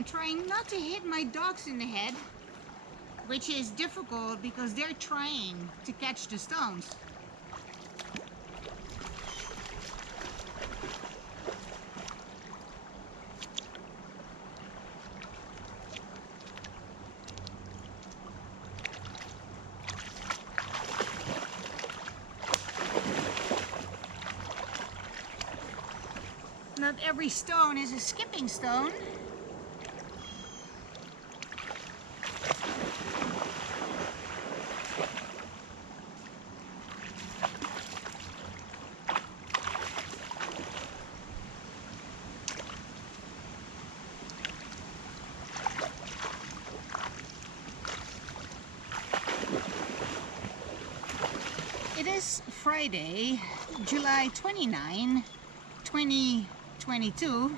I'm trying not to hit my dogs in the head, which is difficult because they're trying to catch the stones. Not every stone is a skipping stone. It is Friday, July 29, 2022.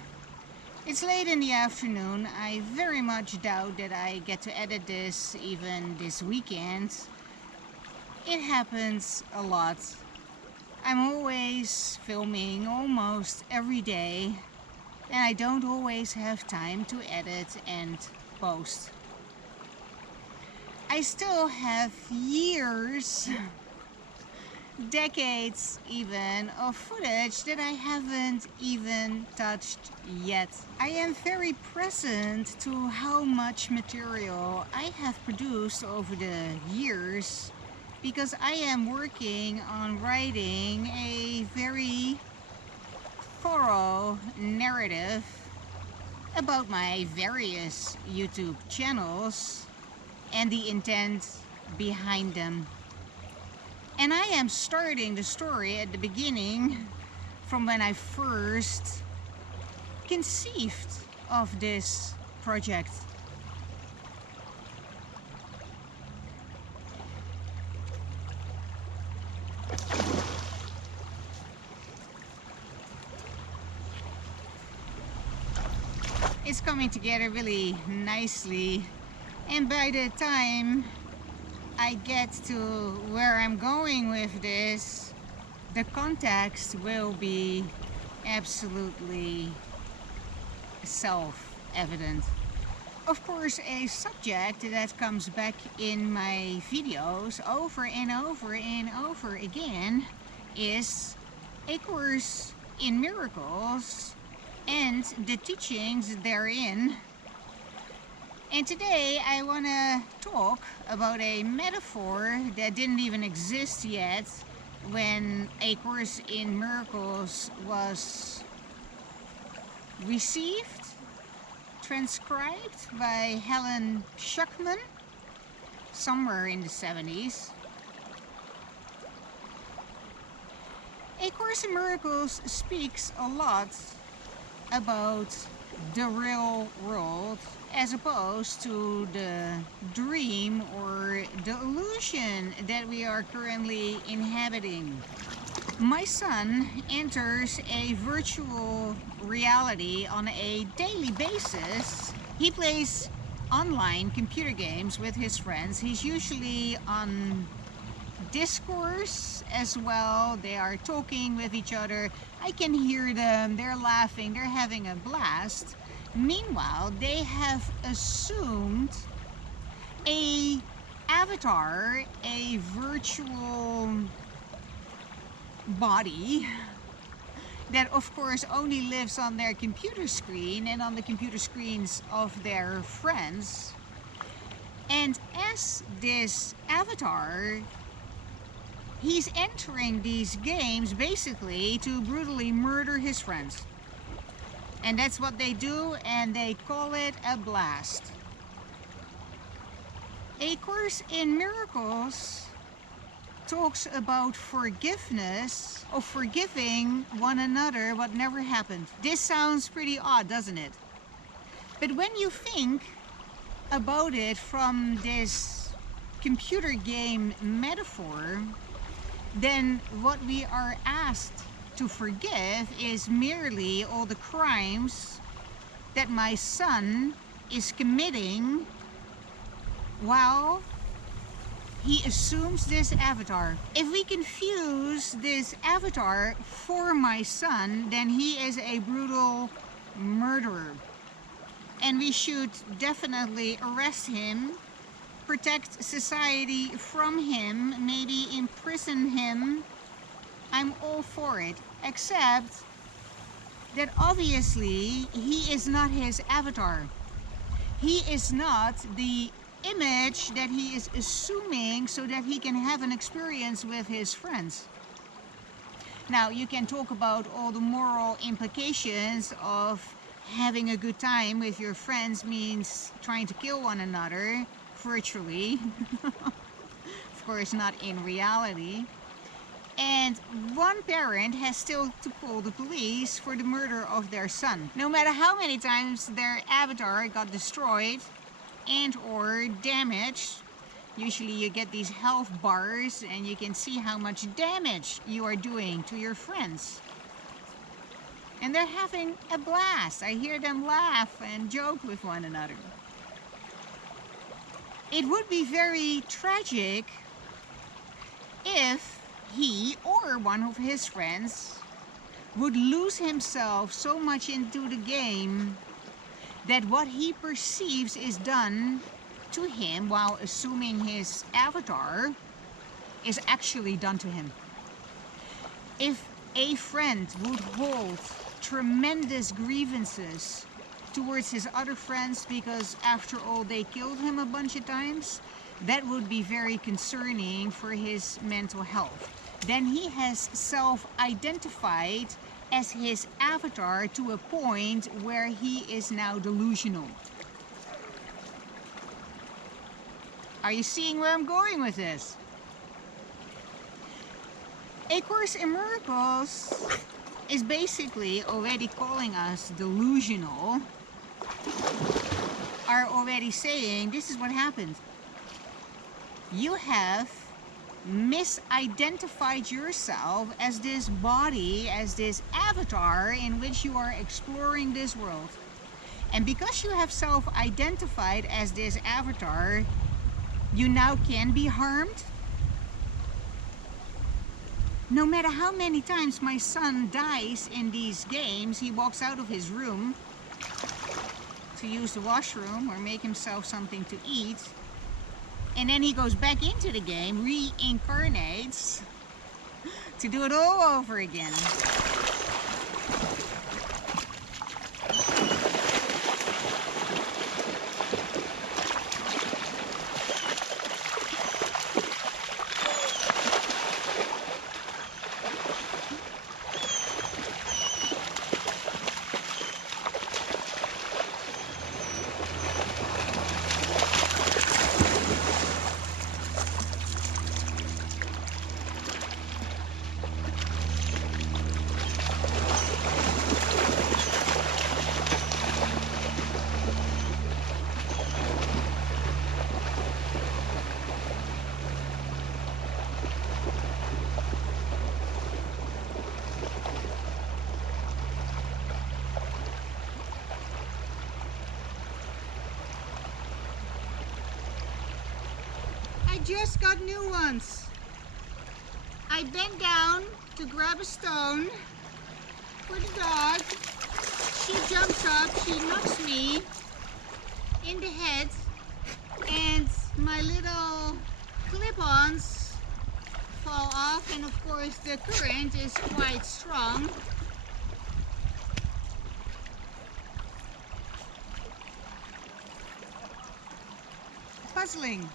It's late in the afternoon. I very much doubt that I get to edit this even this weekend. It happens a lot. I'm always filming almost every day, and I don't always have time to edit and post. I still have years, decades even, of footage that I haven't even touched yet. I am very present to how much material I have produced over the years because I am working on writing a very thorough narrative about my various YouTube channels and the intent behind them. And I am starting the story at the beginning from when I first conceived of this project. It's coming together really nicely, and by the time I get to where I'm going with this, the context will be absolutely self-evident. Of course, a subject that comes back in my videos over and over and over again is A Course in Miracles and the teachings therein. And today I want to talk about a metaphor that didn't even exist yet when A Course in Miracles was received, transcribed by Helen Schuckman somewhere in the 70s. A Course in Miracles speaks a lot about the real world as opposed to the dream or the illusion that we are currently inhabiting. My son enters a virtual reality on a daily basis. He plays online computer games with his friends. He's usually on discourse as well. They are talking with each other. I can hear them, they're laughing, they're having a blast. Meanwhile, they have assumed a avatar, a virtual body that of course only lives on their computer screen and on the computer screens of their friends. And as this avatar, he's entering these games basically to brutally murder his friends. And that's what they do, and they call it a blast. A Course in Miracles talks about forgiveness, of forgiving one another what never happened. This sounds pretty odd, doesn't it? But when you think about it from this computer game metaphor, then what we are asked to forgive is merely all the crimes that my son is committing while he assumes this avatar. If we confuse this avatar for my son, then he is a brutal murderer. and we should definitely arrest him, protect society from him, maybe imprison him. I'm all for it, except that obviously he is not his avatar. He is not the image that he is assuming so that he can have an experience with his friends. Now, you can talk about all the moral implications of having a good time with your friends means trying to kill one another virtually. Of course, not in reality. And one parent has still to call the police for the murder of their son. No matter how many times their avatar got destroyed and or damaged, usually you get these health bars and you can see how much damage you are doing to your friends. And they're having a blast. I hear them laugh and joke with one another. It would be very tragic if he or one of his friends would lose himself so much into the game that what he perceives is done to him while assuming his avatar is actually done to him. If a friend would hold tremendous grievances towards his other friends because after all they killed him a bunch of times, that would be very concerning for his mental health. Then he has self-identified as his avatar to a point where he is now delusional. Are you seeing where I'm going with this? A Course in Miracles is basically already calling us delusional, are already saying this is what happened. You have misidentified yourself as this body, as this avatar in which you are exploring this world. And because you have self-identified as this avatar, you now can be harmed. No matter how many times my son dies in these games, he walks out of his room to use the washroom or make himself something to eat, and then he goes back into the game, reincarnates to do it all over again. I just got new ones. I bent down to grab a stone for the dog. She jumps up, she knocks me in the head, and my little clip-ons fall off, and of course the current is quite strong. Puzzling.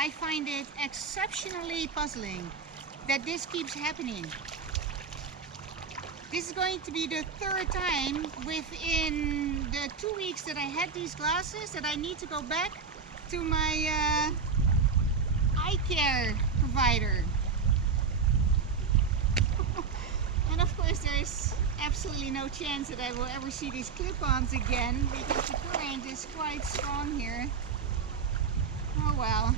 I find it exceptionally puzzling that this keeps happening. This is going to be the third time within the 2 weeks that I had these glasses that I need to go back to my eye care provider. And of course there's absolutely no chance that I will ever see these clip-ons again because the current is quite strong here. Oh well.